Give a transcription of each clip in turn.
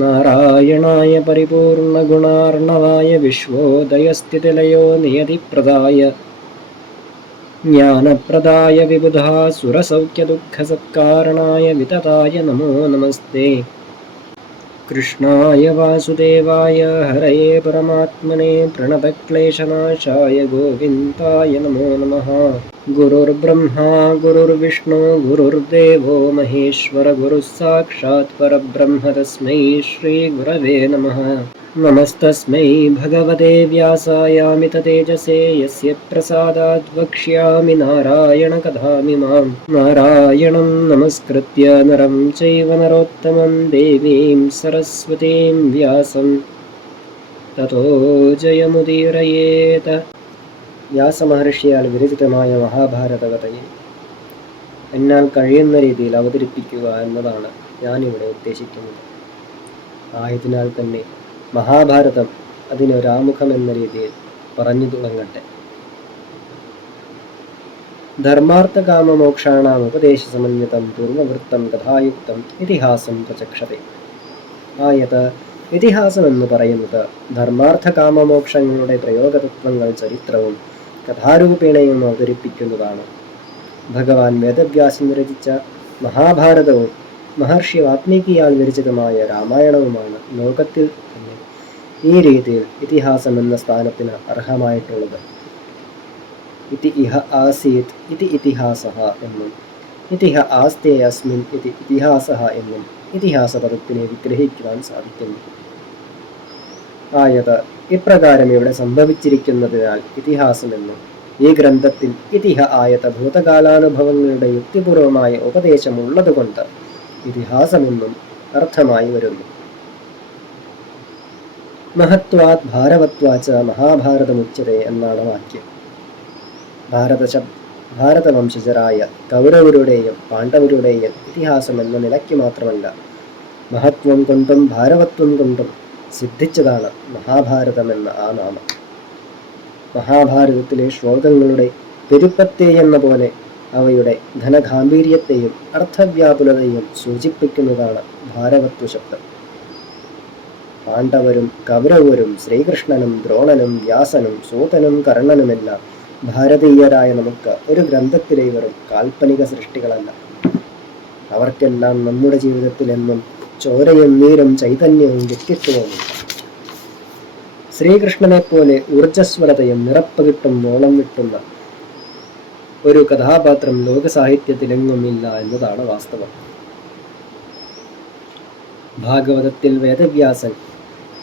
നാരായണായ പരിപൂർണഗുണാർണവായ വിശ്വോദയസ്ഥിതിലയോ നിയതിപ്രദായ ജ്ഞാനപ്രദായ വിബുധാസുരസൗഖ്യദുഃഖസത്കാരണായ വിതതായ നമോ നമസ്തേ. കൃഷ്ണായ വാസുദേവായ ഹരയേ പരമാത്മനെ പ്രണതക്ലേശനാശായ ഗോവിന്ദായ നമോ നമഃ. ഗുരുർബ്രഹ്മാ ഗുരുർവിഷ്ണു ഗുരുർദേവോ മഹേശ്വര ഗുരുഃ സാക്ഷാത് പരബ്രഹ്മ തസ്മൈ ശ്രീഗുരവേ നമഃ. നമസ്തസ്മൈ ഭഗവതേ വ്യാസായാമിതതേജസേ യസ്യ പ്രസാദാത് വക്ഷ്യാമി നാരായണകഥാമിമാം. നാരായണം നമസ്കൃത്യ നരം ചൈവ നരോത്തമം ദേവീം സരസ്വതീം വ്യാസം തതോ ജയമുദീരയേത്. വ്യാസമഹർഷിയാൽ വിരചിതമായ മഹാഭാരത കഥയെ എന്നാൽ കഴിയുന്ന രീതിയിൽ അവതരിപ്പിക്കുക എന്നതാണ് ഞാനിവിടെ ഉദ്ദേശിക്കുന്നത്. ആയതിനാൽ തന്നെ മഹാഭാരതം അതിനൊരാമുഖം എന്ന രീതിയിൽ പറഞ്ഞു തുടങ്ങട്ടെ. ധർമാർത്ഥകാമമോക്ഷാണാം ഉപദേശസമന്വിതം പൂർവവൃത്തം കഥായുക്തം ഇതിഹാസം പ്രചക്ഷതേ. ആയത് ഇതിഹാസം എന്ന് പറയുന്നത് ധർമാർത്ഥകാമമോക്ഷങ്ങളുടെ പ്രയോഗതത്വങ്ങൾ ചരിത്രവും കഥാരൂപേണയും അവതരിപ്പിക്കുന്നതാണ്. ഭഗവാൻ വേദവ്യാസൻ രചിച്ച മഹാഭാരതവും മഹർഷി വാത്മീകിയാൽ വിരചിതമായ രാമായണവുമാണ് ലോകത്തിൽ തന്നെ ഈ രീതിയിൽ ഇതിഹാസം എന്ന സ്ഥാനത്തിന് അർഹമായിട്ടുള്ളത്. ഇതി ഇഹ ആസീത് ഇതി ഇതിഹാസഃ എന്നും ഇതിഹ ആസ്തേ അസ്മിൻ ഇതി ഇതിഹാസഃ എന്നും ഇതിഹാസ പദത്തിനെ വിഗ്രഹിക്കുവാൻ സാധിക്കുന്നു. ആയത് ഇപ്രകാരം ഇവിടെ സംഭവിച്ചിരിക്കുന്നതിനാൽ ഇതിഹാസമെന്നും ഈ ഗ്രന്ഥത്തിൽ ഇതിഹ ആയത ഭൂതകാലാനുഭവങ്ങളുടെ യുക്തിപൂർവമായ ഉപദേശമുള്ളതുകൊണ്ട് ഇതിഹാസമെന്നും അർത്ഥമായി വരുന്നു. മഹത്വാത് ഭാരവത്വാച മഹാഭാരതമുച്യതേ എന്നാണ് വാക്യം. ഭാരതവംശജരായ കൗരവരുടെയും പാണ്ഡവരുടെയും ഇതിഹാസം എന്ന നിലയ്ക്ക് മാത്രമല്ല, മഹത്വം കൊണ്ടും ഭാരവത്വം കൊണ്ടും സിദ്ധിച്ചതാണ് മഹാഭാരതം എന്ന ആ നാമം. മഹാഭാരതത്തിലെ ശ്ലോകങ്ങളുടെ പെരുപ്പത്തെയെന്ന പോലെ അവയുടെ ധനഗാംഭീര്യത്തെയും അർത്ഥവ്യാപുലതയും സൂചിപ്പിക്കുന്നതാണ് ഭാരവത്വ ശബ്ദം. പാണ്ഡവരും കൗരവരും ശ്രീകൃഷ്ണനും ദ്രോണനും വ്യാസനും സൂതനും കർണനുമെല്ലാം ഭാരതീയരായ നമുക്ക് ഒരു ഗ്രന്ഥത്തിലെ വെറും കാൽപ്പനിക സൃഷ്ടികളല്ല. അവർക്കെല്ലാം നമ്മുടെ ജീവിതത്തിൽ എന്നും ചോരയും നീരും ചൈതന്യവും വ്യക്തിത്വവും. ശ്രീകൃഷ്ണനെ പോലെ ഊർജ്ജസ്വലതയും നിറപ്പകിട്ടും ഓളം വിട്ടുന്ന ഒരു കഥാപാത്രം ലോകസാഹിത്യത്തിലെങ്ങുമില്ല എന്നതാണ് വാസ്തവം. ഭാഗവതത്തിൽ വേദവ്യാസൻ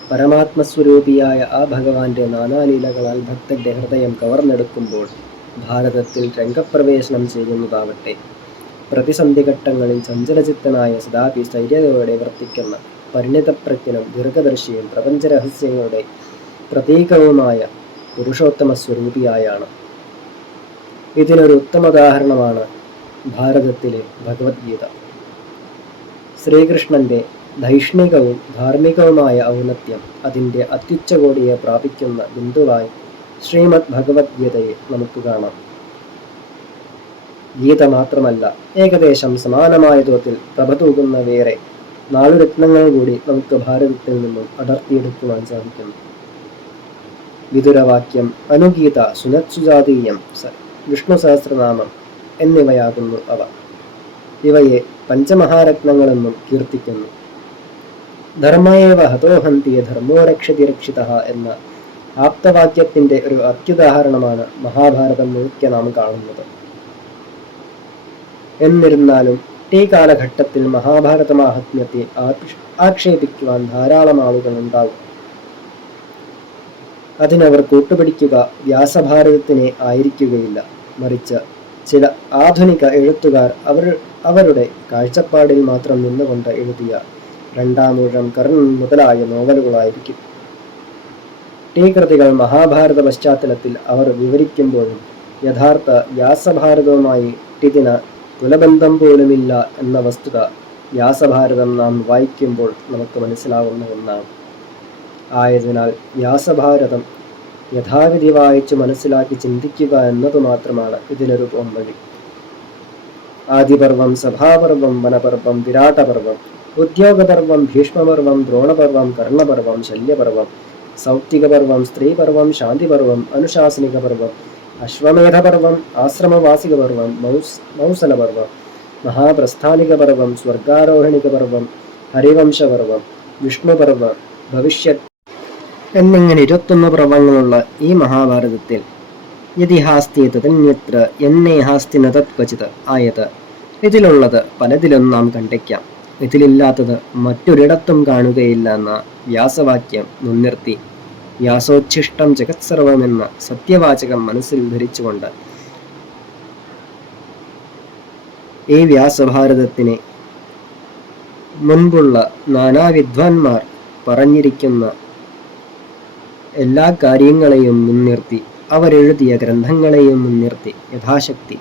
പരമാത്മസ്വരൂപിയായ ആ ഭഗവാന്റെ നാനാലീലകളാൽ ഭക്തന്റെ ഹൃദയം കവർന്നെടുക്കുമ്പോൾ, ഭാരതത്തിൽ രംഗപ്രവേശനം ചെയ്യുന്നതാവട്ടെ പ്രതിസന്ധിഘട്ടങ്ങളിൽ ചഞ്ചലചിത്തനായ സദാപി സ്ഥൈര്യതയോടെ വർത്തിക്കുന്ന പരിണിതപ്രജ്ഞനും ദീർഘദർശിയും പ്രപഞ്ചരഹസ്യങ്ങളുടെ പ്രതീകവുമായ പുരുഷോത്തമ സ്വരൂപിയായാണ്. ഇതിനൊരു ഉത്തമോദാഹരണമാണ് ഭാരതത്തിലെ ഭഗവത്ഗീത. ശ്രീകൃഷ്ണന്റെ ധൈഷ്ണികവും ധാർമ്മികവുമായ ഔന്നത്യം അതിൻ്റെ അത്യുച്ചകോടിയെ പ്രാപിക്കുന്ന ബിന്ദുവായി ശ്രീമദ് ഭഗവത്ഗീതയെ നമുക്ക് കാണാം. ഗീത മാത്രമല്ല, ഏകദേശം സമാനമായ തോതിൽ പ്രഭ തൂകുന്ന വേറെ 4 രത്നങ്ങൾ കൂടി നമുക്ക് ഭാരതത്തിൽ നിന്നും അടർത്തിയെടുക്കുവാൻ സാധിക്കുന്നു. വിതുരവാക്യം, അനുഗീത, സുനത്സുജാതീയം, വിഷ്ണു സഹസ്രനാമം എന്നിവയാകുന്നു അവ. ഇവയെ പഞ്ചമഹാരത്നങ്ങളെന്നും കീർത്തിക്കുന്നു. ധർമ്മയേവ ഹതോഹന്തി ധർമ്മോ രക്ഷതി രക്ഷിതഃ എന്ന ആപ്തവാക്യത്തിന്റെ ഒരു അത്യുദാഹരണമാണ് മഹാഭാരതം മുഴുക്കെ നാം കാണുന്നത്. എന്നിരുന്നാലും ഈ കാലഘട്ടത്തിൽ മഹാഭാരത മാഹാത്മ്യത്തെ ആക്ഷേപിക്കുവാൻ ധാരാളം ആളുകൾ ഉണ്ടാകും. അതിനവർ കൂട്ടുപിടിക്കുക വ്യാസഭാരതത്തിനെ ആയിരിക്കുകയില്ല, മറിച്ച് ചില ആധുനിക എഴുത്തുകാർ അവരുടെ കാഴ്ചപ്പാടിൽ മാത്രം നിന്നുകൊണ്ട് എഴുതിയ രണ്ടാമൂഴം, കർണൻ മുതലായ നോവലുകളായിരിക്കും. ഈ കൃതികൾ മഹാഭാരത പശ്ചാത്തലത്തിൽ അവർ വിവരിക്കുമ്പോഴും യഥാർത്ഥ വ്യാസഭാരതവുമായി ഇതിന് കുലബന്ധം പോലുമില്ല എന്ന വസ്തുത വ്യാസഭാരതം നാം വായിക്കുമ്പോൾ നമുക്ക് മനസ്സിലാവുന്ന ഒന്നാണ്. ആയതിനാൽ വ്യാസഭാരതം യഥാവിധി വായിച്ചു മനസ്സിലാക്കി ചിന്തിക്കുക എന്നതു മാത്രമാണ് ഇതിനൊരു പോംവഴി. ആദിപർവം, സഭാപർവം, വനപർവം, വിരാടപർവം ഉദ്യോഗപർവം, ഭീഷ്മപർവം, ദ്രോണപർവം, കർണപർവം, ശല്യപർവം, സൗപ്തികപർവം, സ്ത്രീപർവം, ശാന്തിപർവം, അനുശാസനികപർവം, അശ്വമേധപർവം, ആശ്രമവാസികപർവം, മൗസലപർവം, മഹാപ്രസ്ഥാനികപർവം, സ്വർഗാരോഹണികപർവം, ഹരിവംശപർവം, വിഷ്ണുപർവം, ഭവിഷ്യത് എന്നിങ്ങനെ 21 പർവങ്ങളുള്ള ഈ മഹാഭാരതത്തിൽ യതിഹാസ്തി തദന്യത്ര എന്നേഹാസ്തി ന തത്ക്വചിത് ആയത് ഇതിലുള്ളത് പലതിലും നാം കണ്ടേക്കാം, ഇതിലില്ലാത്തത് മറ്റൊരിടത്തും കാണുകയില്ല എന്ന വ്യാസവാക്യം മുൻനിർത്തി വ്യാസോച്ഛിഷ്ടം ജഗത്സർവമെന്ന സത്യവാചകം മനസ്സിൽ ധരിച്ചുകൊണ്ട് ഈ വ്യാസഭാരതത്തിനെ മുൻപുള്ള നാനാവിദ്വാൻമാർ പറഞ്ഞിരിക്കുന്ന എല്ലാ കാര്യങ്ങളെയും മുൻനിർത്തി അവരെഴുതിയ ഗ്രന്ഥങ്ങളെയും മുൻനിർത്തി യഥാശക്തി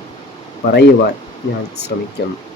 പറയുവാൻ ഞാൻ ശ്രമിക്കുന്നു.